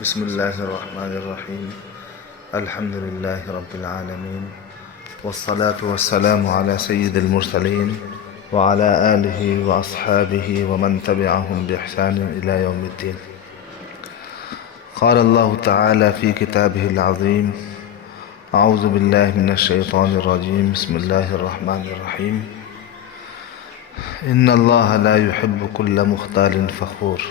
بسم الله الرحمن الرحيم. الحمد لله رب العالمين، والصلاة والسلام على سيد المرسلين وعلى آله وأصحابه ومن تبعهم بإحسان إلى يوم الدين. قال الله تعالى في كتابه العظيم: أعوذ بالله من الشيطان الرجيم. بسم الله الرحمن الرحيم. إن الله لا يحب كل مختال فخور.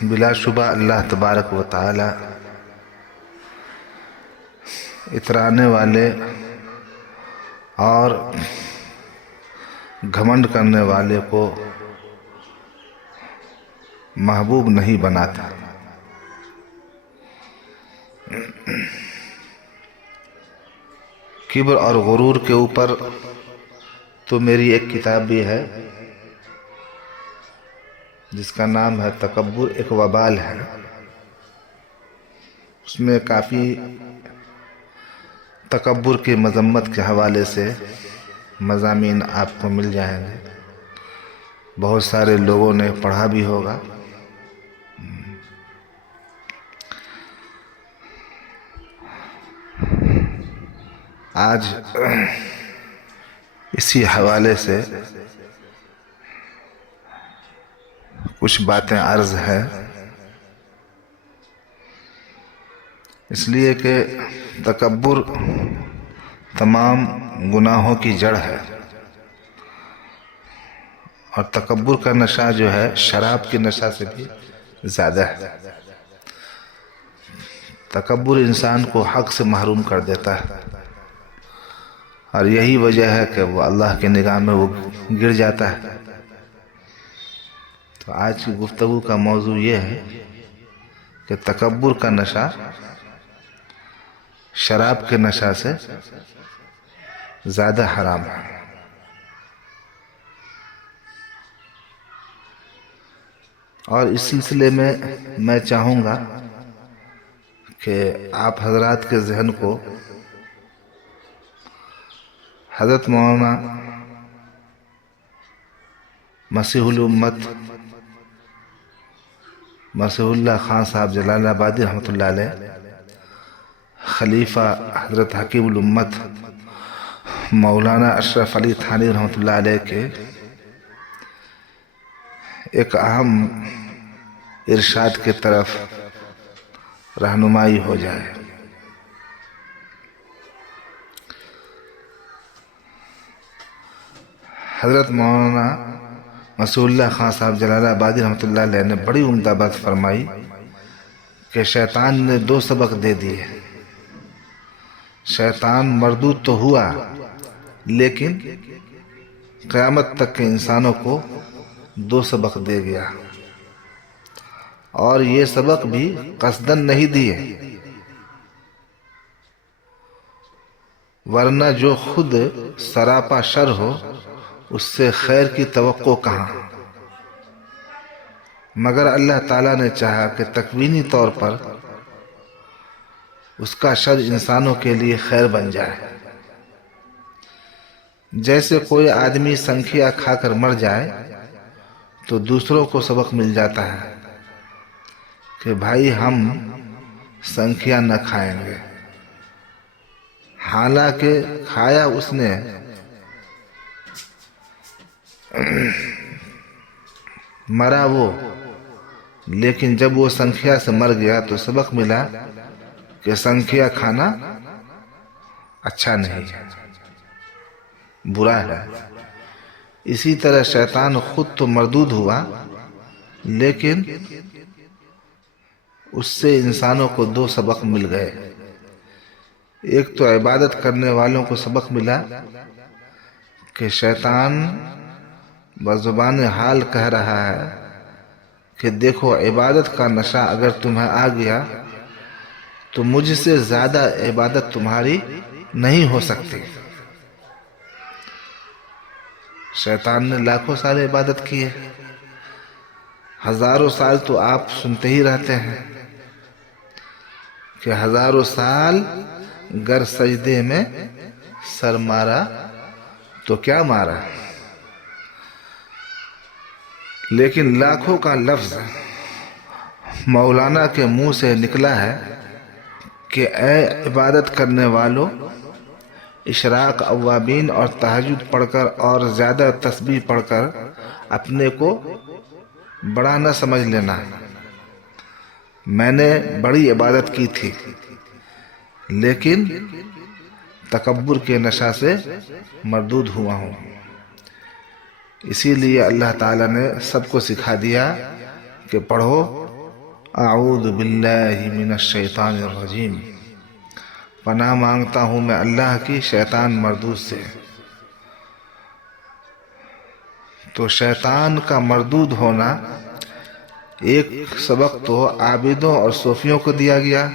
بلا شبہ اللہ تبارک و تعالی اترانے والے اور گھمنڈ کرنے والے کو محبوب نہیں بناتا۔ کبر اور غرور کے اوپر تو میری ایک کتاب بھی ہے جس کا نام ہے تکبر ایک وبال ہے۔ اس میں کافی تکبر کی مذمت کے حوالے سے مضامین آپ کو مل جائیں گے۔ بہت سارے لوگوں نے پڑھا بھی ہوگا۔ آج اسی حوالے سے کچھ باتیں عرض ہے، اس لیے کہ تکبر تمام گناہوں کی جڑ ہے، اور تکبر کا نشہ جو ہے شراب کے نشہ سے بھی زیادہ ہے۔ تکبر انسان کو حق سے محروم کر دیتا ہے، اور یہی وجہ ہے کہ وہ اللہ کی نگاہ میں وہ گر جاتا ہے۔ تو آج کی گفتگو کا موضوع یہ ہے کہ تکبر کا نشہ شراب کے نشہ سے زیادہ حرام ہے۔ اور اس سلسلے میں میں چاہوں گا کہ آپ حضرات کے ذہن کو حضرت مولانا مسیح الامت مسیح اللہ خان صاحب جلال آبادی رحمۃ اللہ علیہ، خلیفہ حضرت حکیم الامت مولانا اشرف علی تھانی رحمۃ اللہ علیہ کے ایک اہم ارشاد کی طرف رہنمائی ہو جائے۔ حضرت مولانا مسیح اللہ خان صاحب جلال آبادی رحمۃ اللہ علیہ نے بڑی عمدہ بات فرمائی کہ شیطان نے دو سبق دے دیے۔ شیطان مردود تو ہوا، لیکن قیامت تک کے انسانوں کو دو سبق دے گیا، اور یہ سبق بھی قصدن نہیں دیے، ورنہ جو خود سراپا شر ہو اس سے خیر کی توقع کہاں، مگر اللہ تعالیٰ نے چاہا کہ تکوینی طور پر اس کا شر انسانوں کے لیے خیر بن جائے۔ جیسے کوئی آدمی سنکھیا کھا کر مر جائے تو دوسروں کو سبق مل جاتا ہے کہ بھائی ہم سنکھیا نہ کھائیں گے، حالانکہ کھایا اس نے، مرا وہ، لیکن جب وہ سنکھیا سے مر گیا تو سبق ملا کہ سنکھیا کھانا اچھا نہیں ہے، برا ہے۔ اسی طرح شیطان خود تو مردود ہوا، لیکن اس سے انسانوں کو دو سبق مل گئے۔ ایک تو عبادت کرنے والوں کو سبق ملا کہ شیطان بزبان حال کہہ رہا ہے کہ دیکھو عبادت کا نشہ اگر تمہیں آ گیا تو مجھ سے زیادہ عبادت تمہاری نہیں ہو سکتی۔ شیطان نے لاکھوں سال عبادت کی ہے، ہزاروں سال تو آپ سنتے ہی رہتے ہیں کہ ہزاروں سال گر سجدے میں سر مارا تو کیا مارا، لیکن لاکھوں کا لفظ مولانا کے منہ سے نکلا ہے کہ اے عبادت کرنے والوں، اشراق اوابین اور تہجد پڑھ کر اور زیادہ تسبیح پڑھ کر اپنے کو بڑا نہ سمجھ لینا۔ میں نے بڑی عبادت کی تھی لیکن تکبر کے نشہ سے مردود ہوا ہوں۔ اسی لیے اللہ تعالیٰ نے سب کو سکھا دیا کہ پڑھو اعوذ باللہ من الشیطان الرجیم، پناہ مانگتا ہوں میں اللہ کی شیطان مردود سے۔ تو شیطان کا مردود ہونا ایک سبق تو عابدوں اور صوفیوں کو دیا گیا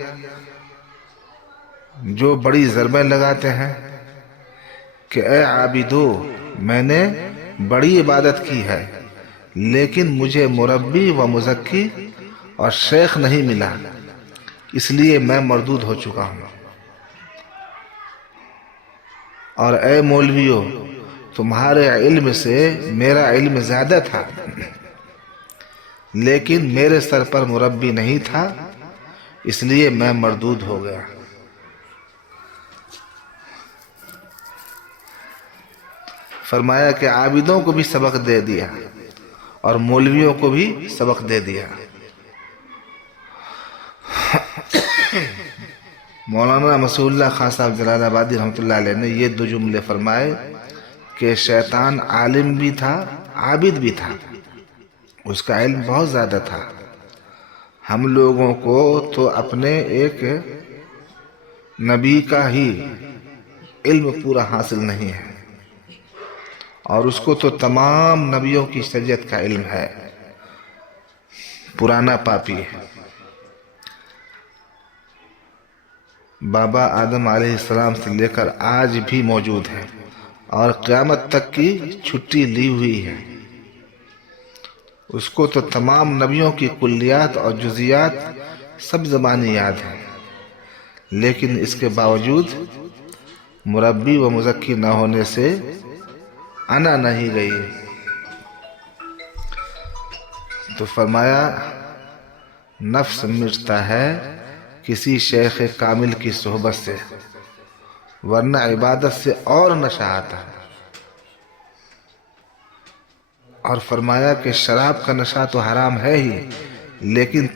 جو بڑی ضربیں لگاتے ہیں کہ اے عابدو، میں نے بڑی عبادت کی ہے لیکن مجھے مربی و مزکی اور شیخ نہیں ملا، اس لیے میں مردود ہو چکا ہوں۔ اور اے مولویو، تمہارے علم سے میرا علم زیادہ تھا لیکن میرے سر پر مربی نہیں تھا، اس لیے میں مردود ہو گیا۔ فرمایا کہ عابدوں کو بھی سبق دے دیا اور مولویوں کو بھی سبق دے دیا۔ مولانا مسعود اللہ خان صاحب جلال آبادی رحمۃ اللہ علیہ نے یہ دو جملے فرمائے کہ شیطان عالم بھی تھا، عابد بھی تھا، اس کا علم بہت زیادہ تھا۔ ہم لوگوں کو تو اپنے ایک نبی کا ہی علم پورا حاصل نہیں ہے اور اس کو تو تمام نبیوں کی شریعت کا علم ہے، پرانا پاپی ہے۔ بابا آدم علیہ السلام سے لے کر آج بھی موجود ہے اور قیامت تک کی چھٹی لی ہوئی ہے۔ اس کو تو تمام نبیوں کی کلیات اور جزیات سب زبانی یاد ہیں، لیکن اس کے باوجود مربی و مزکی نہ ہونے سے انا نہیں گئی۔ تو فرمایا نفس مٹتا ہے کسی شیخ کامل کی صحبت سے، ورنہ عبادت سے اور نشہ آتا ہے۔ اور فرمایا کہ شراب کا نشہ تو حرام ہے ہی، لیکن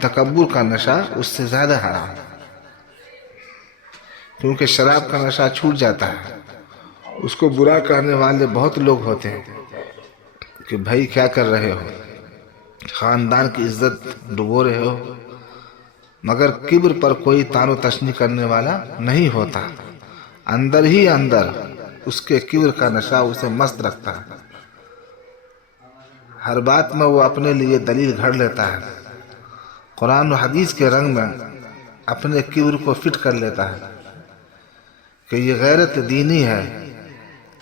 تکبر کا نشہ اس سے زیادہ حرام ہے، کیونکہ شراب کا نشہ چھوٹ جاتا ہے۔ اس کو برا کہنے والے بہت لوگ ہوتے ہیں کہ بھائی کیا کر رہے ہو، خاندان کی عزت ڈبو رہے ہو، مگر کبر پر کوئی تان و تشنی کرنے والا نہیں ہوتا۔ اندر ہی اندر اس کے کبر کا نشہ اسے مست رکھتا ہے، ہر بات میں وہ اپنے لیے دلیل گھڑ لیتا ہے، قرآن و حدیث کے رنگ میں اپنے کبر کو فٹ کر لیتا ہے کہ یہ غیرت دینی ہے،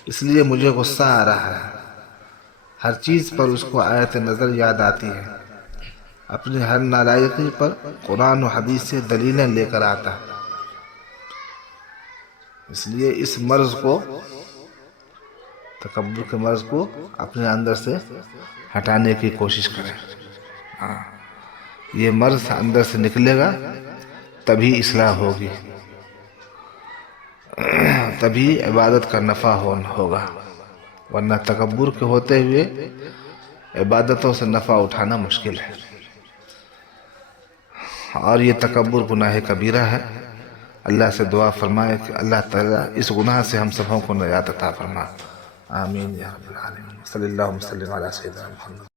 اس لیے مجھے غصہ آ رہا ہے۔ ہر چیز پر اس کو آیت نظر یاد آتی ہے، اپنی ہر نالائقی پر قرآن و حدیث سے دلیلیں لے کر آتا ہے۔ اس لیے اس مرض کو، تکبر کے مرض کو اپنے اندر سے ہٹانے کی کوشش کریں۔ یہ مرض اندر سے نکلے گا تبھی اصلاح ہوگی، تبھی عبادت کا نفع ہوگا، ورنہ تکبر کے ہوتے ہوئے عبادتوں سے نفع اٹھانا مشکل ہے۔ اور یہ تکبر گناہ کبیرہ ہے۔ اللہ سے دعا فرمائے کہ اللہ تعالیٰ اس گناہ سے ہم سبوں کو نجات عطا فرما۔ آمین یا رب العالمین۔ صلی اللہ وسلم علی سیدنا محمد۔